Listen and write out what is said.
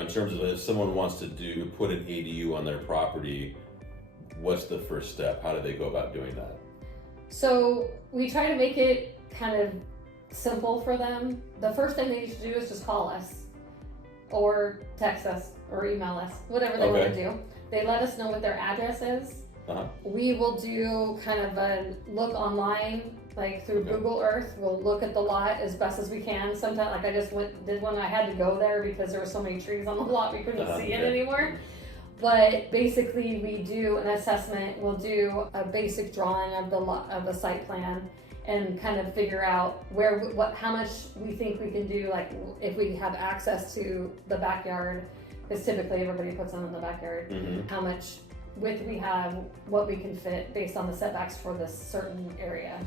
in terms of if someone wants to put an ADU on their property, what's the first step? How do they go about doing that? So we try to make it kind of simple for them. The first thing they need to do is just call us or text us or email us, whatever they want to do. They let us know what their address is. We will do kind of a look online, like through Google Earth. We'll look at the lot as best as we can. Sometimes, like I just did one, I had to go there because there were so many trees on the lot, we couldn't see it anymore. But basically we do an assessment, we'll do a basic drawing of the site plan and kind of figure out how much we think we can do, like if we have access to the backyard, because typically everybody puts them in the backyard, how much width we have, what we can fit based on the setbacks for this certain area.